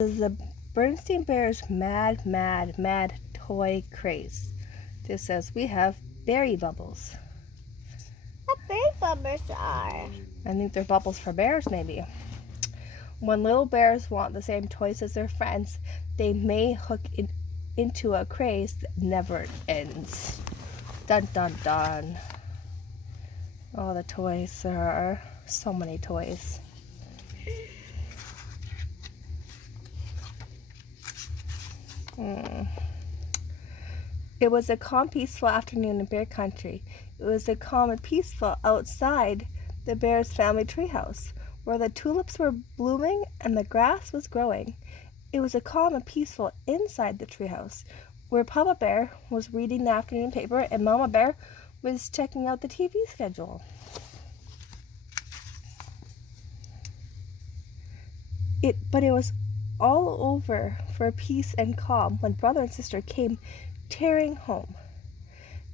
Is the Berenstain Bears mad, mad, mad toy craze. This says we have berry bubbles. What berry bubbles are? I think they're bubbles for bears, maybe. When little bears want the same toys as their friends, they may hook into a craze that never ends. Dun dun dun. Oh, the toys. There are so many toys. It was a calm, peaceful afternoon in Bear Country. It was a calm and peaceful outside the Bear's family treehouse, where the tulips were blooming and the grass was growing. It was a calm and peaceful inside the treehouse, where Papa Bear was reading the afternoon paper and Mama Bear was checking out the TV schedule. But it was all over for peace and calm when brother and sister came tearing home.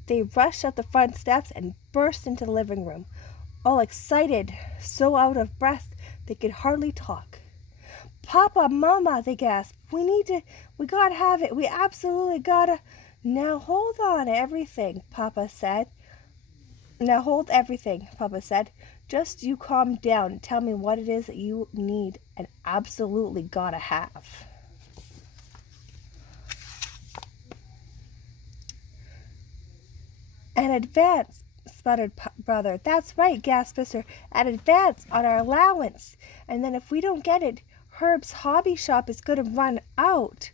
They rushed up the front steps and burst into the living room, all excited, so out of breath they could hardly talk. "Papa, Mama," they gasped, we gotta have it, we absolutely gotta." "Now hold everything," Papa said. "Just you calm down and tell me what it is that you need and absolutely gotta have." "An advance," sputtered brother. "That's right," gasped sister. "An advance on our allowance. And then if we don't get it, Herb's hobby shop is going to run out."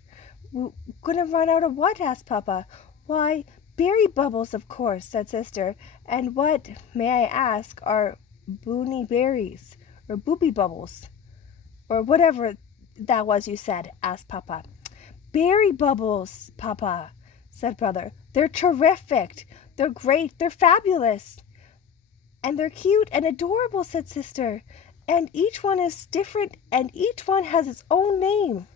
"Going to run out of what?" asked Papa. "Why, berry bubbles, of course," said sister. "And what, may I ask, are boony berries, or booby bubbles, or whatever that was you said?" asked Papa. "Berry bubbles, Papa," said brother. "They're terrific. They're great. They're fabulous." "And they're cute and adorable," said sister. "And each one is different, and each one has its own name."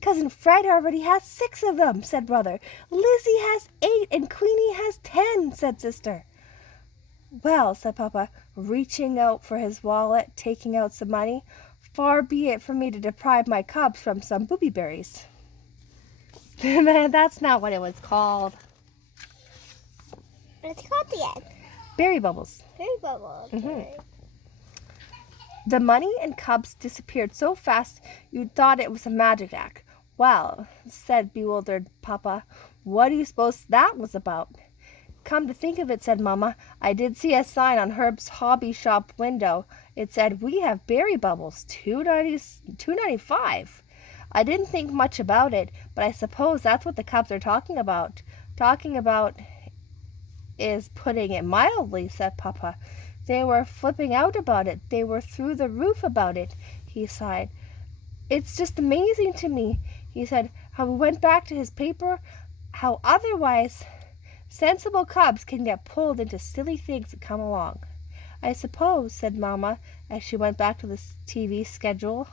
"Cousin Fred already has 6 of them," said brother. "Lizzie has 8, and Queenie has 10, said sister. "Well," said Papa, reaching out for his wallet, taking out some money, "far be it from me to deprive my cubs from some booby berries." That's not what it was called. What's it called again? Berry bubbles. Berry bubbles. The money and cubs disappeared so fast you'd thought it was a magic act. "Well," said bewildered Papa, "what do you suppose that was about?" "Come to think of it," said Mama, "I did see a sign on Herb's hobby shop window. It said, 'We have berry bubbles, $2.95. I didn't think much about it, but I suppose that's what the cubs are talking about. Talking about is putting it mildly," said Papa. "They were flipping out about it. They were through the roof about it." He sighed. "It's just amazing to me," he said, "how we went back to his paper, how otherwise sensible cubs can get pulled into silly things that come along." "I suppose," said Mama, as she went back to the TV schedule.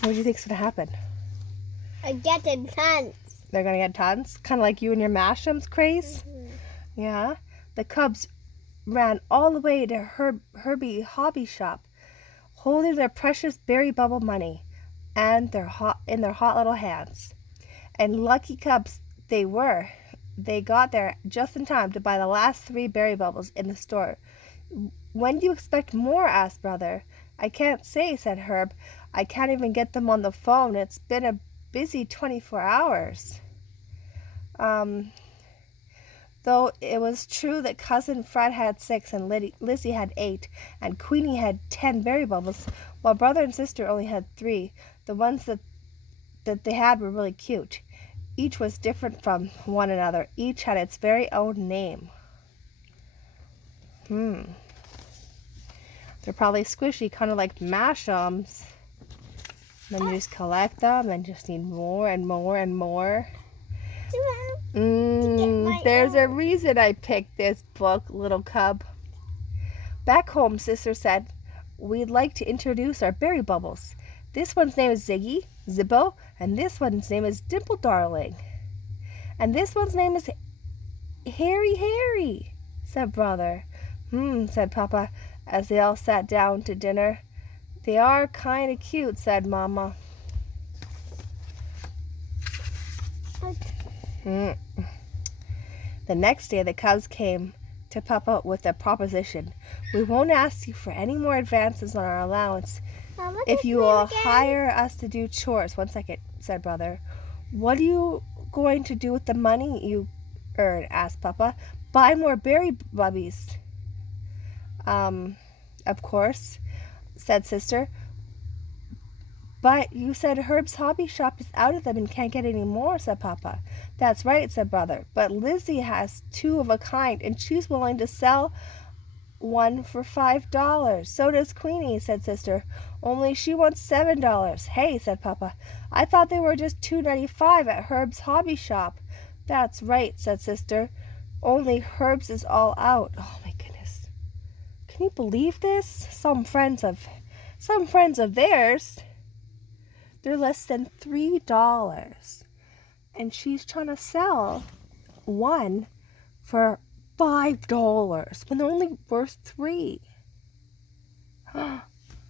What do you think's going to happen? I get the tons. They're going to get tons? Kind of like you and your Mashems craze? Yeah. The cubs ran all the way to Herbie hobby shop, holding their precious berry bubble money and in their hot little hands. And lucky cubs they were. They got there just in time to buy the last 3 berry bubbles in the store. "When do you expect more?" asked brother. "I can't say," said Herb. "I can't even get them on the phone. It's been a busy 24 hours. Though it was true that Cousin Fred had 6 and Lizzie had 8 and Queenie had 10 berry bubbles, while brother and sister only had 3. The ones that they had were really cute. Each was different from one another. Each had its very own name." They're probably squishy, kind of like Mashems. Then you just collect them and just need more and more and more. There's a reason I picked this book, little cub. Back home, sister said, "We'd like to introduce our berry bubbles. This one's name is Ziggy, Zippo, and this one's name is Dimple Darling. And this one's name is Harry," said brother. Said Papa, as they all sat down to dinner. They are kind of cute, said Mama. Mm. The next day, the cubs came to Papa with a proposition. We won't ask you for any more advances on our allowance if you will hire us to do chores. 1 second, said Brother. What are you going to do with the money you earn? Asked Papa. Buy more berry bubbies. Of course, said Sister. But you said Herb's hobby shop is out of them and can't get any more, said Papa. That's right, said Brother. But Lizzie has 2 of a kind, and she's willing to sell one for $5. So does Queenie, said Sister. Only she wants $7. Hey, said Papa. I thought they were just $2.95 at Herb's hobby shop. That's right, said Sister. Only Herb's is all out. Oh my goodness. Can you believe this? Some friends of theirs, they're less than $3. And she's trying to sell one for $5 when they're only worth $3.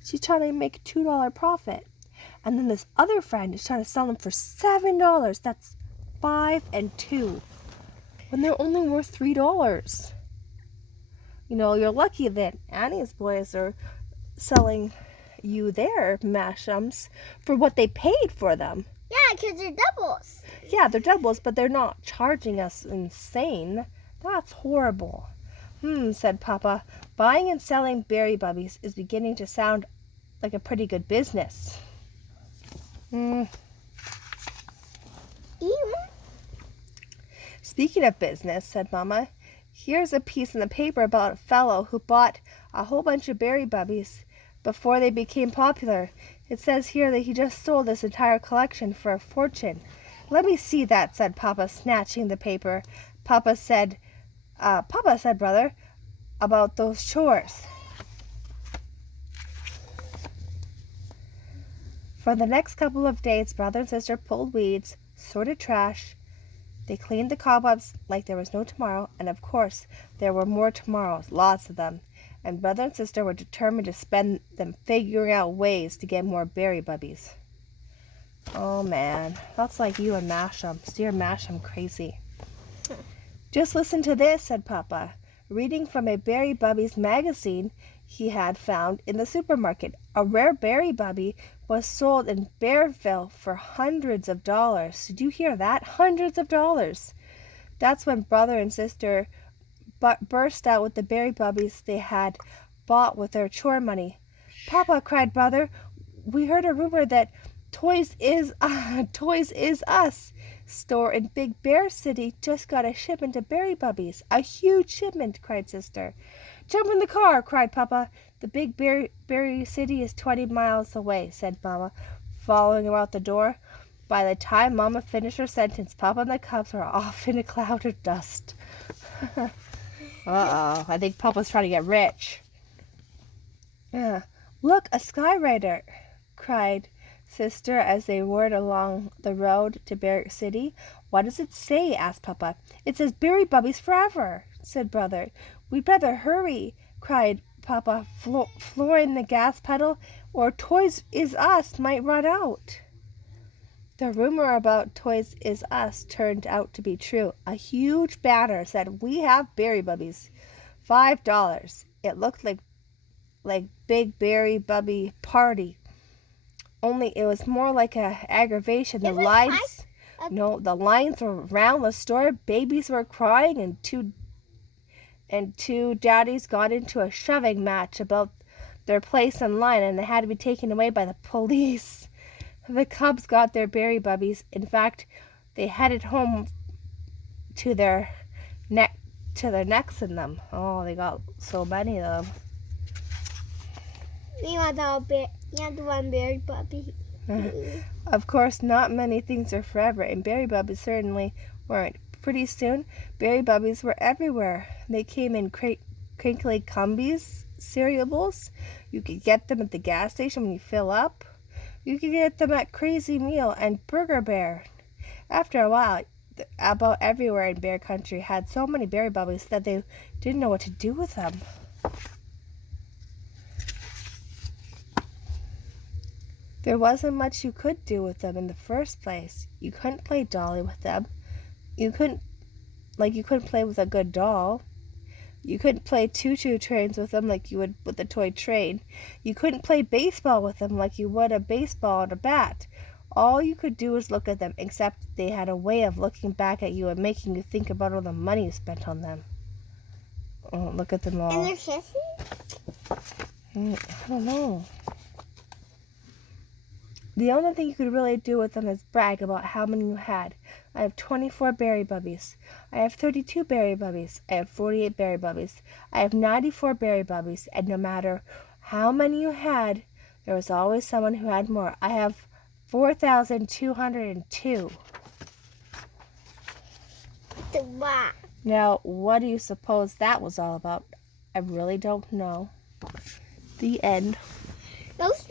She's trying to make a $2 profit. And then this other friend is trying to sell them for $7. That's 5 and 2 when they're only worth $3. You know, you're lucky that Annie's boys are selling you their mashems for what they paid for them. Yeah, because they're doubles. Yeah, they're doubles, but they're not charging us insane. That's horrible. Said Papa. Buying and selling berry bubbies is beginning to sound like a pretty good business. Speaking of business, said Mama, here's a piece in the paper about a fellow who bought a whole bunch of berry bubbies before they became popular. It says here that he just sold this entire collection for a fortune. Let me see that, said Papa, snatching the paper. Papa said, Brother, about those chores. For the next couple of days, Brother and Sister pulled weeds, sorted trash. They cleaned the cobwebs like there was no tomorrow, and of course, there were more tomorrows, lots of them. And Brother and Sister were determined to spend them figuring out ways to get more berry bubbies. Oh man, that's like you and Mashem. Steer Mashem crazy. Just listen to this, said Papa, reading from a Berry Bubbies magazine he had found in the supermarket. A rare berry bubby was sold in Bearville for hundreds of dollars. Did you hear that? Hundreds of dollars. That's when Brother and Sister burst out with the berry bubbies they had bought with their chore money. Papa, cried Brother, we heard a rumor that Toys is Us store in Big Bear City just got a shipment of berry bubbies. A huge shipment, cried Sister. Jump in the car, cried Papa. The Big Berry City is 20 miles away, said Mama, following her out the door. By the time Mama finished her sentence, Papa and the cubs were off in a cloud of dust. Uh-oh, I think Papa's trying to get rich. Yeah. Look, a skywriter, cried Sister as they whirred along the road to Bear City. What does it say? Asked Papa. It says berry bubbies forever, said Brother. We'd better hurry, cried Papa, flooring the gas pedal, or Toys is Us might run out. The rumor about Toys is Us turned out to be true. A huge banner said, "We have berry bubbies, $5." It looked like Big Berry Bubby Party. Only it was more like a aggravation. The lines were around the store. Babies were crying, and two daddies got into a shoving match about their place in line, and they had to be taken away by the police. The cubs got their berry bubbies. In fact, they headed home to their necks in them. Oh, they got so many of them. We want one berry bubby. Of course, not many things are forever, and berry bubbies certainly weren't. Pretty soon, berry bubbies were everywhere. They came in crinkly cumbies, cereals. You could get them at the gas station when you fill up. You could get them at Crazy Meal and Burger Bear. After a while, about everywhere in Bear Country had so many berry bubbies that they didn't know what to do with them. There wasn't much you could do with them in the first place. You couldn't play dolly with them. You couldn't play with a good doll. You couldn't play choo-choo trains with them like you would with a toy train. You couldn't play baseball with them like you would a baseball and a bat. All you could do was look at them, except they had a way of looking back at you and making you think about all the money you spent on them. Oh, look at them all. And they're kissing? I don't know. The only thing you could really do with them is brag about how many you had. I have 24 berry bubbies. I have 32 berry bubbies. I have 48 berry bubbies. I have 94 berry bubbies. And no matter how many you had, there was always someone who had more. I have 4,202. Wow. Now, what do you suppose that was all about? I really don't know. The end. Those